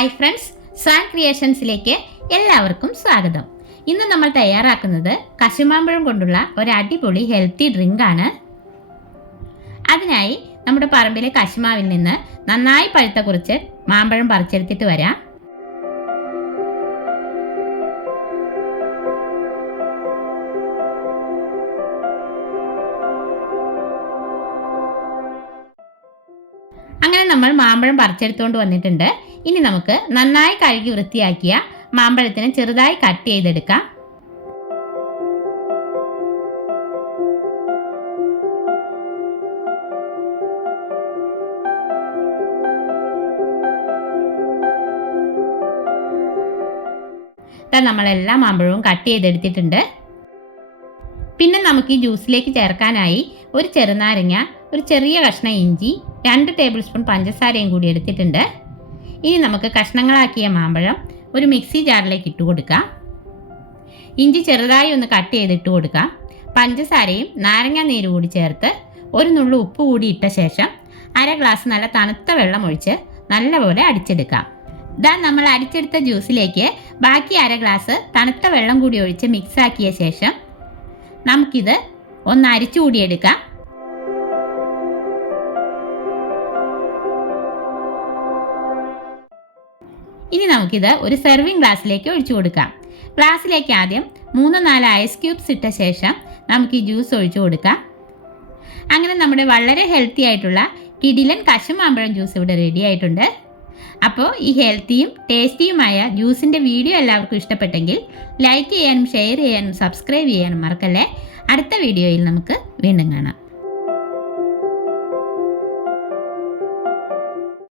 Swan ക്രിയേഷൻസിലേക്ക് എല്ലാവർക്കും സ്വാഗതം. ഇന്ന് നമ്മൾ തയ്യാറാക്കുന്നത് കശുമാമ്പഴം കൊണ്ടുള്ള ഒരു അടിപൊളി ഹെൽത്തി ഡ്രിങ്ക് ആണ്. അതിനായി നമ്മുടെ പറമ്പിലെ കശുമാവിൽ നിന്ന് നന്നായി പഴുത്ത കുറച്ച് മാമ്പഴം പറിച്ചെടുത്തിട്ട് വരാം. അങ്ങനെ നമ്മൾ മാമ്പഴം പറിച്ചെടുത്തുകൊണ്ട് വന്നിട്ടുണ്ട്. ഇനി നമുക്ക് നന്നായി കഴുകി വൃത്തിയാക്കിയ മാമ്പഴത്തിന് ചെറുതായി കട്ട് ചെയ്തെടുക്കാം. നമ്മളെല്ലാ മാമ്പഴവും കട്ട് ചെയ്തെടുത്തിട്ടുണ്ട്. പിന്നെ നമുക്ക് ഈ ജ്യൂസിലേക്ക് ചേർക്കാനായി ഒരു ചെറുനാരങ്ങ ഒരു ചെറിയ കഷ്ണം ഇഞ്ചി രണ്ട് ടേബിൾ സ്പൂൺ പഞ്ചസാരയും കൂടി എടുത്തിട്ടുണ്ട്. ഇനി നമുക്ക് കഷ്ണങ്ങളാക്കിയ മാമ്പഴം ഒരു മിക്സി ജാറിലേക്ക് ഇട്ട് കൊടുക്കാം. ഇഞ്ചി ചെറുതായി ഒന്ന് കട്ട് ചെയ്തിട്ട് കൊടുക്കാം. പഞ്ചസാരയും നാരങ്ങ നീര് കൂടി ചേർത്ത് ഒരു നുള്ളു ഉപ്പ് കൂടി ഇട്ട ശേഷം അര ഗ്ലാസ് നല്ല തണുത്ത വെള്ളം ഒഴിച്ച് നല്ലപോലെ അടിച്ചെടുക്കാം. ഇതാ നമ്മൾ അടിച്ചെടുത്ത ജ്യൂസിലേക്ക് ബാക്കി അര ഗ്ലാസ് തണുത്ത വെള്ളം കൂടി ഒഴിച്ച് മിക്സാക്കിയ ശേഷം നമുക്കിത് ഒന്ന് അരിച്ചു കൂടിയെടുക്കാം ഇനി നമുക്കിത് ഒരു സെർവിങ് ഗ്ലാസ്സിലേക്ക് ഒഴിച്ചു കൊടുക്കാം. ഗ്ലാസ്സിലേക്ക് ആദ്യം മൂന്ന് നാല് ഐസ് ക്യൂബ്സ് ഇട്ട ശേഷം നമുക്ക് ഈ ജ്യൂസ് ഒഴിച്ചു കൊടുക്കാം. അങ്ങനെ നമ്മുടെ വളരെ ഹെൽത്തി ആയിട്ടുള്ള കിടിലൻ കശുമാമ്പഴം ജ്യൂസ് ഇവിടെ റെഡി ആയിട്ടുണ്ട്. അപ്പോൾ ഈ ഹെൽത്തിയും ടേസ്റ്റിയുമായ ജ്യൂസിന്റെ വീഡിയോ എല്ലാവർക്കും ഇഷ്ടപ്പെട്ടെങ്കിൽ ലൈക്ക് ചെയ്യാനും ഷെയർ ചെയ്യാനും സബ്സ്ക്രൈബ് ചെയ്യാനും മറക്കല്ലേ? അടുത്ത വീഡിയോയിൽ നമുക്ക് വീണ്ടും കാണാം.